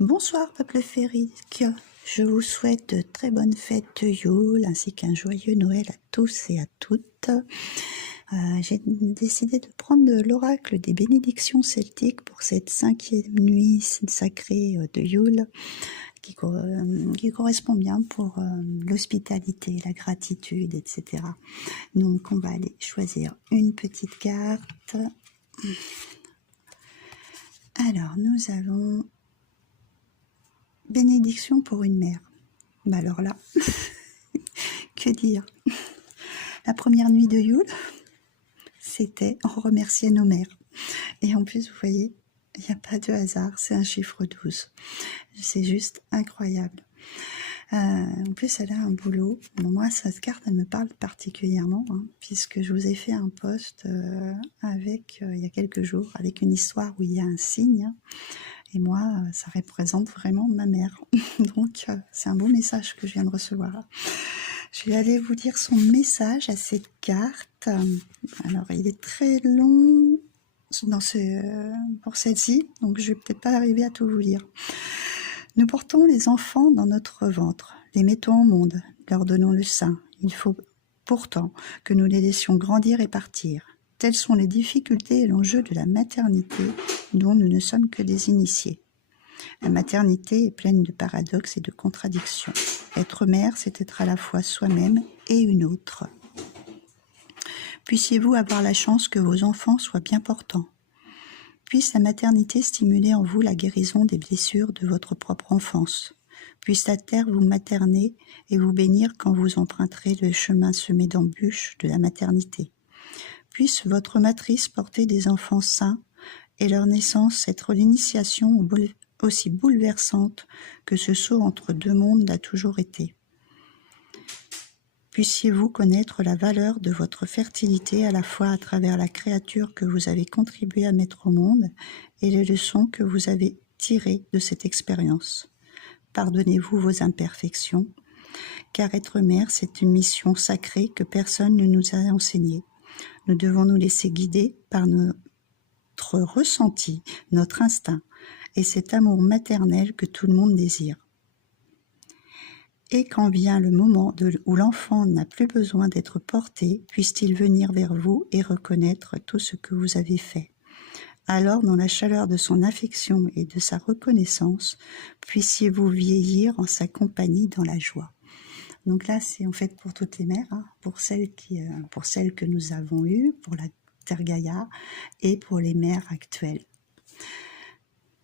Bonsoir peuple féerique, je vous souhaite de très bonnes fêtes de Yule ainsi qu'un joyeux Noël à tous et à toutes. J'ai décidé de prendre l'oracle des bénédictions celtiques pour cette 5e nuit sacrée de Yule qui correspond bien pour l'hospitalité, la gratitude, etc. Donc on va aller choisir une petite carte. Alors nous avons bénédiction pour une mère. Bah alors là, que dire? La première nuit de Yule, c'était on remerciait nos mères. Et en plus, vous voyez, il n'y a pas de hasard, c'est un chiffre 12. C'est juste incroyable. En plus, elle a un boulot. Bon, moi, cette carte, elle me parle particulièrement, puisque je vous ai fait un post il y a quelques jours, avec une histoire où il y a un signe. Et moi, ça représente vraiment ma mère. Donc, c'est un beau message que je viens de recevoir. Je vais aller vous dire son message à cette carte. Alors, il est très long pour celle-ci, donc je vais peut-être pas arriver à tout vous lire. Nous portons les enfants dans notre ventre, les mettons au monde, leur donnons le sein. Il faut pourtant que nous les laissions grandir et partir. Telles sont les difficultés et l'enjeu de la maternité dont nous ne sommes que des initiés. La maternité est pleine de paradoxes et de contradictions. Être mère, c'est être à la fois soi-même et une autre. Puissiez-vous avoir la chance que vos enfants soient bien portants. Puisse la maternité stimuler en vous la guérison des blessures de votre propre enfance. Puisse la terre vous materner et vous bénir quand vous emprunterez le chemin semé d'embûches de la maternité. Puisse votre matrice porter des enfants sains et leur naissance être l'initiation aussi bouleversante que ce saut entre deux mondes l'a toujours été. Puissiez-vous connaître la valeur de votre fertilité à la fois à travers la créature que vous avez contribué à mettre au monde et les leçons que vous avez tirées de cette expérience. Pardonnez-vous vos imperfections, car être mère, c'est une mission sacrée que personne ne nous a enseignée. Nous devons nous laisser guider par notre ressenti, notre instinct, et cet amour maternel que tout le monde désire. Et quand vient le moment où l'enfant n'a plus besoin d'être porté, puisse-t-il venir vers vous et reconnaître tout ce que vous avez fait. Alors, dans la chaleur de son affection et de sa reconnaissance, puissiez-vous vieillir en sa compagnie dans la joie. Donc là, c'est en fait pour toutes les mères, pour celles que nous avons eues, pour la Terre Gaïa et pour les mères actuelles.